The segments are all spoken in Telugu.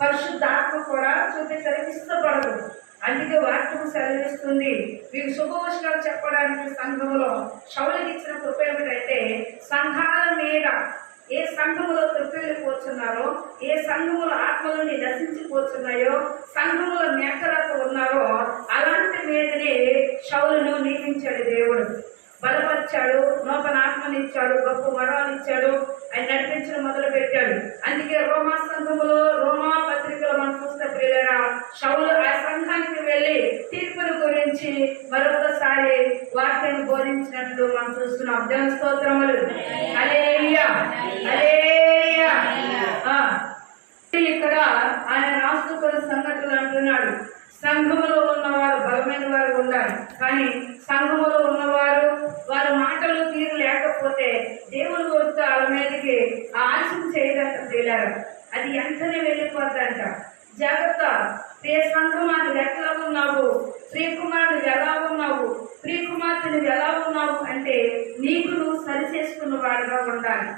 పరిశుద్ధాత్మ కూడా చూపించడానికి ఇష్టపడదు. అందుకే వాక్యము సెలవిస్తుంది. మీకు శుభవచనాలు చెప్పడానికి సంఘములో శౌలికి ఇచ్చిన కృప ఏమిటంటే సంఘాల మీద ఏ సంఘములో తృప్పిల్లిపోతున్నారో ఏ సంఘములో ఆత్మలని నశించి కూర్చున్నాయో సంఘములో మేకలతో ఉన్నారో అలాంటి మీదనే శౌలును నియమించాడు దేవుడు. బలపరిచాడు నూతన ఆత్మనిచ్చాడు గొప్ప వరాలు ఇచ్చాడు ఆయన నడిపించడం మొదలు పెట్టాడు అందుకే రోమా సంఘములో రోమా పత్రికలో మనం చూస్తే ప్రియులరా షౌలు ఆ సంఘానికి వెళ్ళి తీర్పుల గురించి మరొకసారి వాక్యాన్ని బోధించినట్లు మనం చూస్తున్నాం. దేవుని స్తోత్రములు. హల్లెలూయా. హల్లెలూయా. ఆ. ఇక్కడ ఆయన రాస్తూ కొన్ని సంగతులు అంటున్నాడు. సంఘములో ఉన్నవారు బలమైన వారు ఉండాలి. కానీ సంఘములో ఉన్నవారు వారి మాటలు తీరు లేకపోతే దేవుని వద్ద వాళ్ళ మీదకి ఆలస్యం చేయదంట తేలారు అది వెంటనే వెళ్ళిపోద్దంట. జాగ్రత్త ఏ సంఘమా నువ్వు ఎట్లా ఉన్నావు? శ్రీకుమారుడు ఎలా ఉన్నావు? శ్రీకుమార్తె నువ్వు ఎలా ఉన్నావు? అంటే నీకు నువ్వు సరి చేసుకున్న వాడుగా ఉండాలి.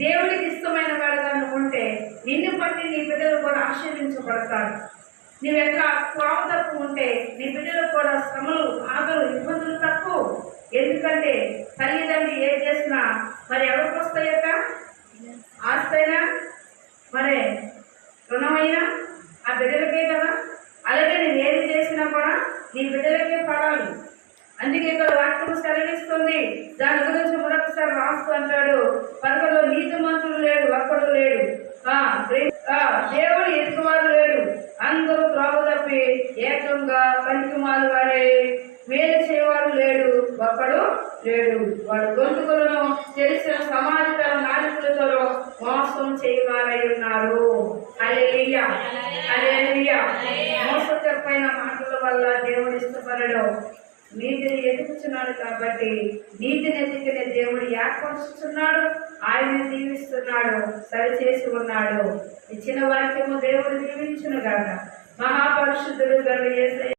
దేవుడికి ఇష్టమైన వాడుగా నువ్వు ఉంటే నిన్ను బట్టి నీ బిడ్డలు కూడా ఆశీర్వించబడతారు. నువ్వు ఎక్కడ త్రోవ తక్కువ ఉంటే నీ బిడ్డలు కూడా శ్రమలు బాధలు ఇబ్బందులు తక్కువ. ఉంది దాని గురించి మరొకసారి రాస్తూ అంటాడు. పదకొండు మంత్రులు లేడు ఒక్కడు లేడు. దేవుడు ఎదుగువాడు లేడు. అందరూ త్రోవ తప్పి ఏకంగా పనికిమాలు వాడే మేలు చేయవాడు లేడు ఒక్కడు లేడు. వాడు గొంతుకులను తెలిసిన సమాజతర నాయకులతో మోసం చేయవారై ఉన్నారు. అలెలియా హల్లెలూయా. మోసకరమైన మాటల వల్ల దేవుడు ఇష్టపడడం. నీతిని ఎదుగుతున్నాడు కాబట్టి నీతిని ఎదిగిన దేవుడు ఏర్పరుచుతున్నాడు ఆయన దీవిస్తున్నాడు సరిచేసి ఉన్నాడు. ఇచ్చిన వాక్యము దేవుడు దీవించును గాక మహాపరిశుద్ధుడు గల